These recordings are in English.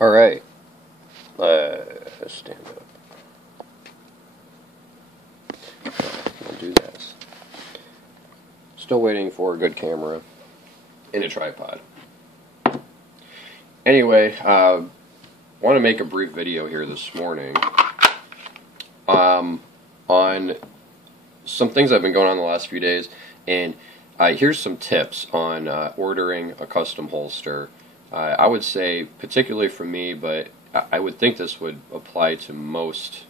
Alright, stand up. We'll do this. Still waiting for a good camera and a tripod. Anyway, want to make a brief video here this morning on some things that have been going on the last few days, and here's some tips on ordering a custom holster. I would say, particularly for me, but I would think this would apply to most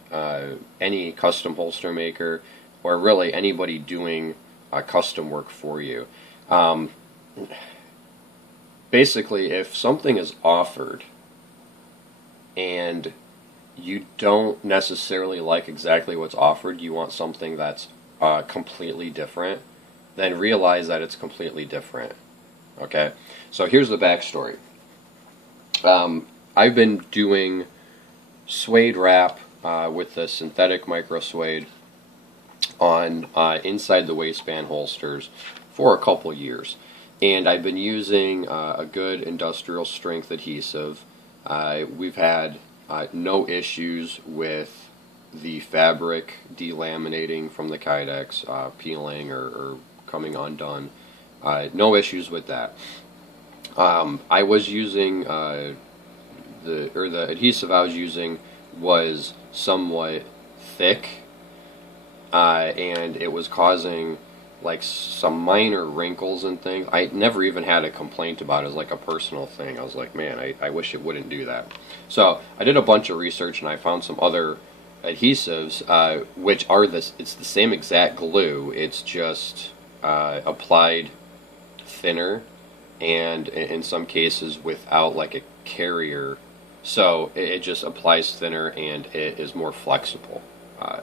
any custom holster maker, or really anybody doing custom work for you. Basically, if something is offered and you don't necessarily like exactly what's offered, you want something that's completely different, then realize that it's completely different. Okay? So here's the backstory. I've been doing suede wrap with the synthetic micro suede on inside the waistband holsters for a couple years, and I've been using a good industrial strength adhesive. We've had no issues with the fabric delaminating from the Kydex, peeling or coming undone. No issues with that. I was using the adhesive I was using was somewhat thick, and it was causing like some minor wrinkles and things. I never even had a complaint about it as like a personal thing. I was like, man, I wish it wouldn't do that. So I did a bunch of research and I found some other adhesives which are it's the same exact glue, it's just applied thinner, and in some cases without like a carrier, so it just applies thinner and it is more flexible.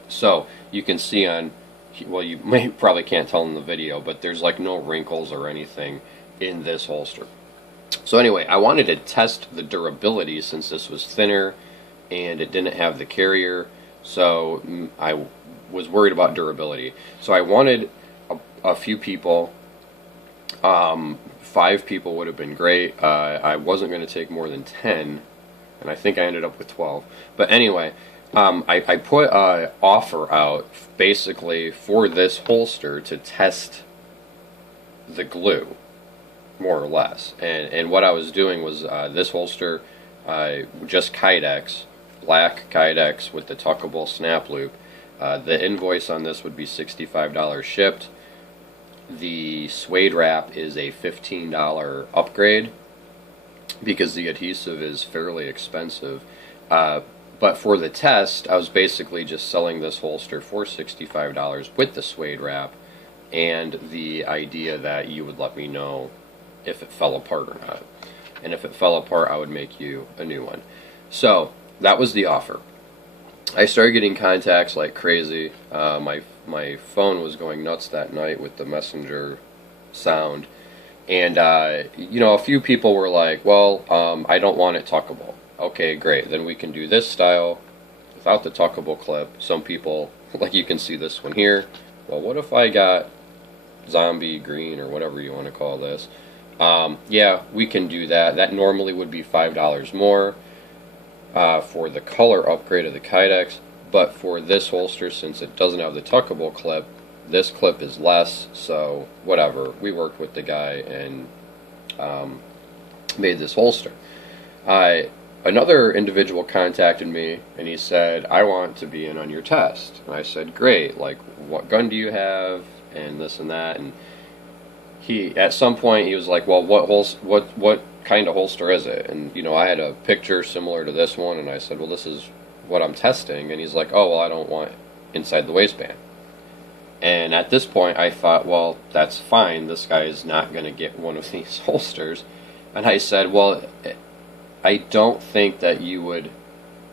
So you can see on, well, you probably can't tell in the video, but there's like no wrinkles or anything in this holster. So anyway, I wanted to test the durability since this was thinner and it didn't have the carrier, so I was worried about durability. So I wanted a few people. 5 people would have been great. I wasn't going to take more than 10, and I think I ended up with 12. But anyway, I put an offer out basically for this holster to test the glue, more or less. And what I was doing was this holster, just Kydex, black Kydex with the tuckable snap loop. The invoice on this would be $65 shipped. The suede wrap is a $15 upgrade because the adhesive is fairly expensive. But for the test, I was basically just selling this holster for $65 with the suede wrap, and the idea that you would let me know if it fell apart or not. And if it fell apart, I would make you a new one. So that was the offer. I started getting contacts like crazy. My phone was going nuts that night with the messenger sound, and you know, a few people were like, well, I don't want it tuckable. Okay, great, then we can do this style without the tuckable clip. Some people, like you can see this one here, well, what if I got zombie green or whatever you want to call this? Yeah, we can do that. That normally would be $5 more for the color upgrade of the Kydex, but for this holster, since it doesn't have the tuckable clip, this clip is less, so whatever. We worked with the guy and made this holster. Another individual contacted me and he said, I want to be in on your test. And I said, great, like what gun do you have and this and that. And he, at some point, he was like, well, what kind of holster is it? And you know, I had a picture similar to this one, and I said, well, this is what I'm testing. And he's like, oh, well, I don't want inside the waistband. And at this point I thought, well, that's fine, this guy is not going to get one of these holsters. And I said, well, I don't think that you would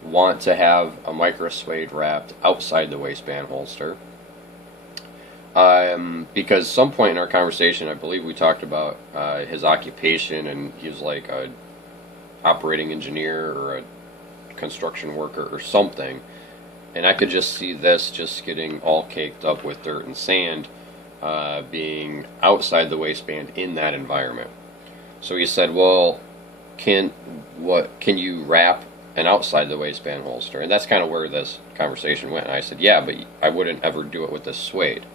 want to have a micro suede wrapped outside the waistband holster, because some point in our conversation, I believe we talked about his occupation, and he was like a operating engineer or a construction worker or something, and I could just see this just getting all caked up with dirt and sand, being outside the waistband in that environment. So he said, well, what can you wrap an outside the waistband holster? And that's kind of where this conversation went. And I said, yeah, but I wouldn't ever do it with this suede.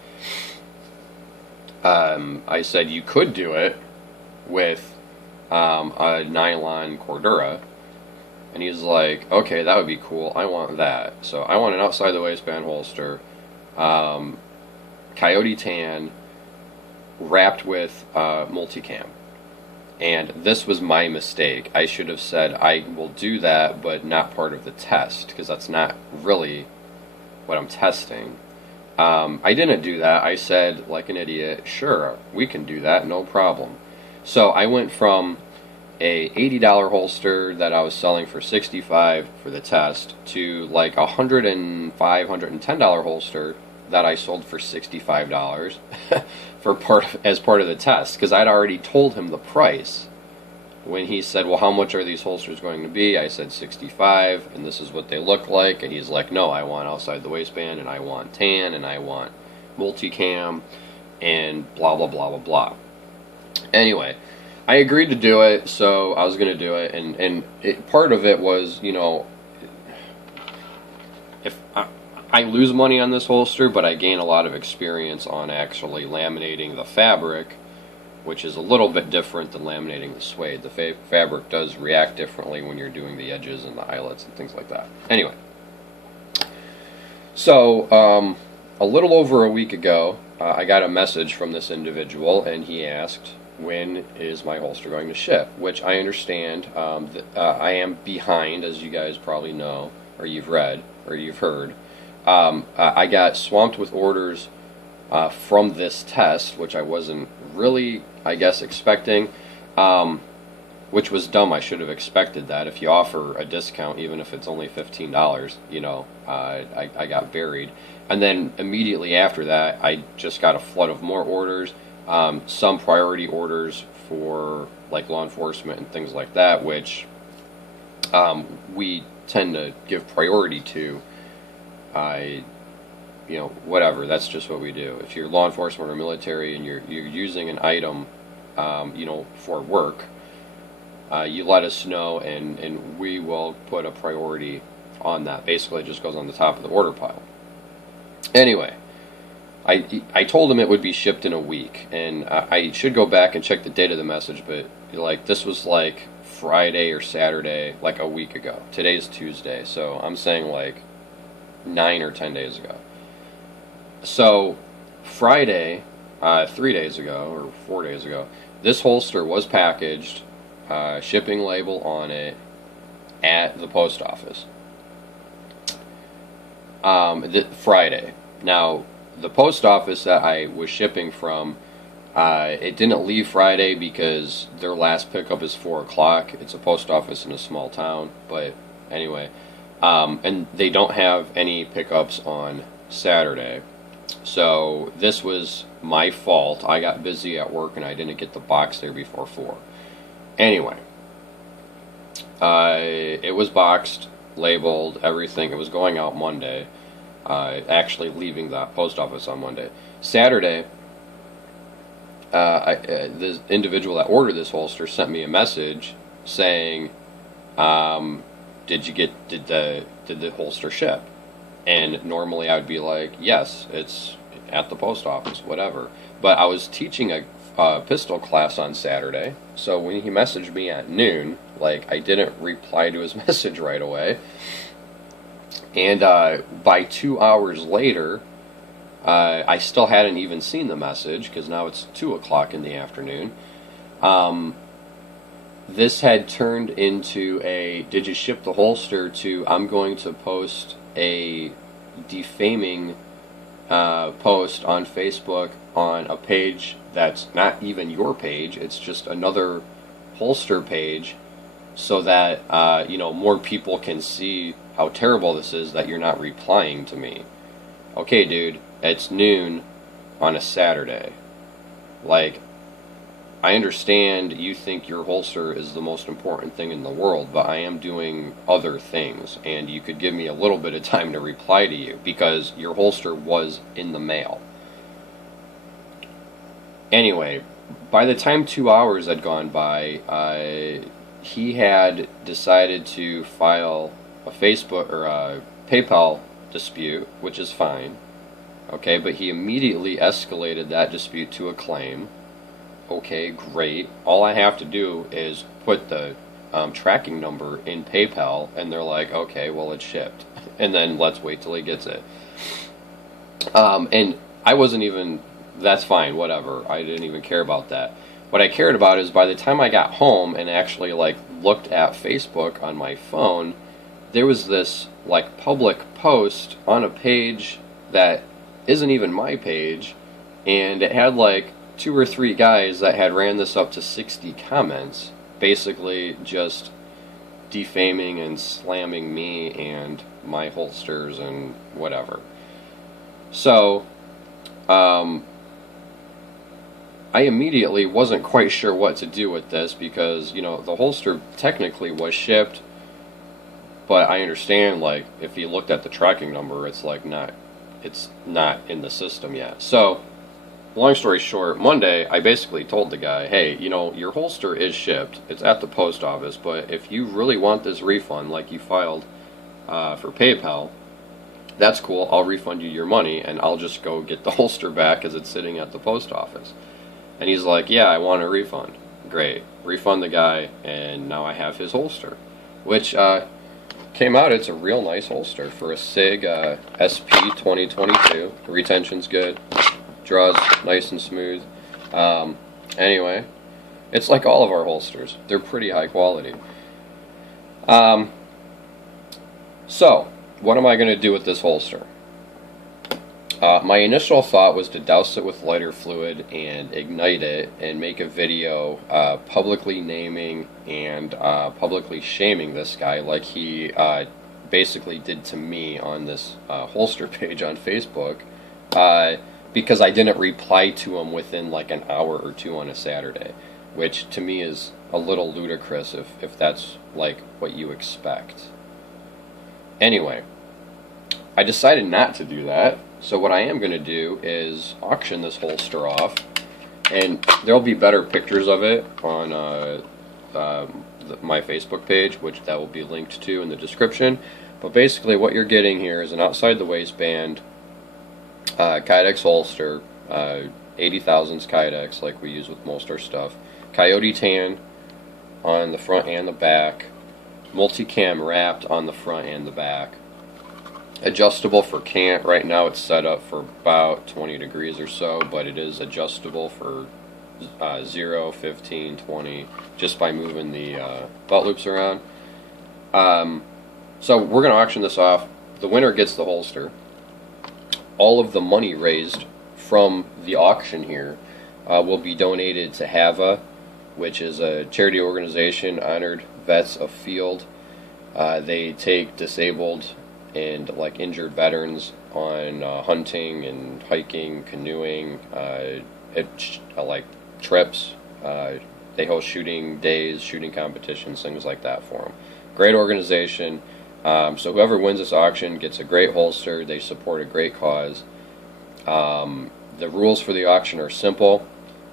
I said you could do it with a nylon Cordura. And he's like, okay, that would be cool. I want that. So I want an outside the waistband holster, coyote tan, wrapped with multicam. And this was my mistake. I should have said I will do that, but not part of the test, because that's not really what I'm testing. I didn't do that. I said, like an idiot, sure, we can do that, no problem. So I went from a $80 holster that I was selling for $65 for the test to like a $105, $110 holster that I sold for $65 as part of the test, because I'd already told him the price. When he said, well, how much are these holsters going to be? I said $65, and this is what they look like. And he's like, no, I want outside the waistband, and I want tan, and I want multicam, and blah, blah, blah, blah, blah. Anyway, I agreed to do it, so I was going to do it, and part of it was, you know, if I lose money on this holster, but I gain a lot of experience on actually laminating the fabric, which is a little bit different than laminating the suede. The fabric does react differently when you're doing the edges and the eyelets and things like that. Anyway, so a little over a week ago, I got a message from this individual, and he asked, when is my holster going to ship? Which I understand. I am behind, as you guys probably know, or you've read, or you've heard. I got swamped with orders from this test, which I wasn't really, I guess, expecting, which was dumb. I should have expected that. If you offer a discount, even if it's only $15, you know, I got buried. And then immediately after that, I just got a flood of more orders. Some priority orders for like law enforcement and things like that, which we tend to give priority to. You know, whatever, that's just what we do. If you're law enforcement or military and you're using an item, you know, for work, you let us know, and we will put a priority on that. Basically, it just goes on the top of the order pile. Anyway, I told him it would be shipped in a week, and I should go back and check the date of the message, but like this was like Friday or Saturday, like a week ago. Today's Tuesday, so I'm saying like 9 or 10 days ago. So Friday, 3 days ago or 4 days ago, this holster was packaged, shipping label on it, at the post office. Friday. Now, the post office that I was shipping from, it didn't leave Friday because their last pickup is 4 o'clock. It's a post office in a small town, but anyway. And they don't have any pickups on Saturday. So this was my fault. I got busy at work and I didn't get the box there before 4. Anyway, it was boxed, labeled, everything. It was going out Monday. Actually leaving the post office on Monday. Saturday, the individual that ordered this holster sent me a message saying, did the holster ship? And normally I would be like, yes, it's at the post office, whatever. But I was teaching a pistol class on Saturday, so when he messaged me at noon, like, I didn't reply to his message right away. And by 2 hours later, I still hadn't even seen the message, because now it's 2 o'clock in the afternoon. This had turned into a, did you ship the holster, to, I'm going to post a defaming post on Facebook on a page that's not even your page. It's just another holster page, so that you know, more people can see how terrible this is, that you're not replying to me. Okay, dude, it's noon on a Saturday. Like, I understand you think your holster is the most important thing in the world, but I am doing other things, and you could give me a little bit of time to reply to you, because your holster was in the mail. Anyway, by the time 2 hours had gone by, he had decided to file a Facebook or a PayPal dispute, which is fine. Okay, but he immediately escalated that dispute to a claim. Okay, great. All I have to do is put the tracking number in PayPal, and they're like, okay, well, it's shipped. And then let's wait till he gets it. And I wasn't even, that's fine, whatever. I didn't even care about that. What I cared about is by the time I got home and actually like looked at Facebook on my phone, there was this like public post on a page that isn't even my page, and it had like 2 or 3 guys that had ran this up to 60 comments, basically just defaming and slamming me and my holsters and whatever. So, I immediately wasn't quite sure what to do with this because, you know, the holster technically was shipped, but I understand, like, if you looked at the tracking number, it's like it's not in the system yet. So, long story short, Monday, I basically told the guy, hey, you know, your holster is shipped. It's at the post office, but if you really want this refund, like you filed for PayPal, that's cool. I'll refund you your money, and I'll just go get the holster back as it's sitting at the post office. And he's like, yeah, I want a refund. Great. Refund the guy, and now I have his holster, which came out. It's a real nice holster for a SIG SP 2022. The retention's good. Draws nice and smooth. Anyway, it's like all of our holsters. They're pretty high quality. So, what am I going to do with this holster? My initial thought was to douse it with lighter fluid and ignite it and make a video publicly naming and publicly shaming this guy like he basically did to me on this holster page on Facebook, because I didn't reply to him within like an hour or 2 on a Saturday, which to me is a little ludicrous if that's like what you expect. Anyway, I decided not to do that. So what I am going to do is auction this holster off, and there'll be better pictures of it on my Facebook page, which that will be linked to in the description. But basically what you're getting here is an outside the waistband Kydex holster, 80 thousandths Kydex like we use with most of our stuff, coyote tan on the front and the back, multicam wrapped on the front and the back. Adjustable for cant. Right now it's set up for about 20 degrees or so, but it is adjustable for 0, 15, 20, just by moving the butt loops around. So we're going to auction this off. The winner gets the holster. All of the money raised from the auction here will be donated to HAVA, which is a charity organization, Honored Vets of Field. They take disabled and like injured veterans on hunting and hiking, canoeing, like trips. They host shooting days, shooting competitions, things like that for them. Great organization. So whoever wins this auction gets a great holster. They support a great cause. The rules for the auction are simple.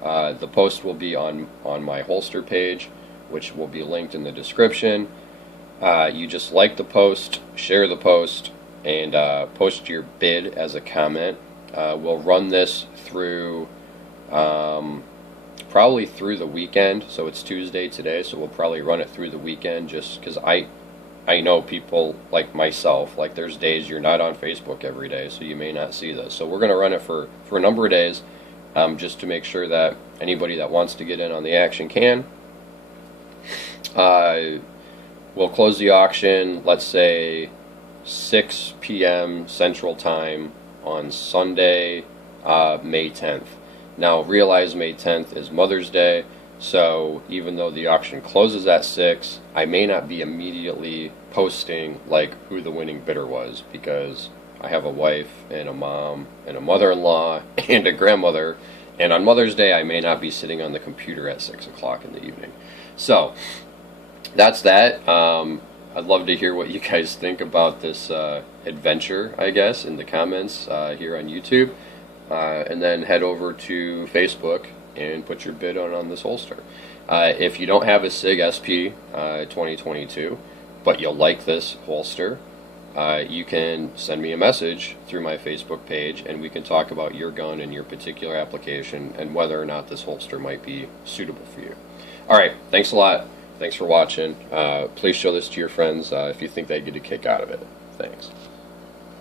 The post will be on my holster page, which will be linked in the description. You just like the post, share the post, and post your bid as a comment. We'll run this through probably through the weekend. So it's Tuesday today, so we'll probably run it through the weekend just because I know people like myself, like there's days you're not on Facebook every day, so you may not see this. So we're going to run it for a number of days just to make sure that anybody that wants to get in on the action can. We'll close the auction, let's say 6 p.m. Central Time on Sunday, May 10th. Now, realize May 10th is Mother's Day, so even though the auction closes at 6, I may not be immediately posting like who the winning bidder was, because I have a wife and a mom and a mother-in-law and a grandmother, and on Mother's Day I may not be sitting on the computer at 6 o'clock in the evening. So that's that. I'd love to hear what you guys think about this adventure, I guess, in the comments here on YouTube. And then head over to Facebook and put your bid on this holster. If you don't have a SIG SP 2022, but you'll like this holster, you can send me a message through my Facebook page, and we can talk about your gun and your particular application and whether or not this holster might be suitable for you. All right, thanks a lot. Thanks for watching. Please show this to your friends if you think they'd get a kick out of it. Thanks.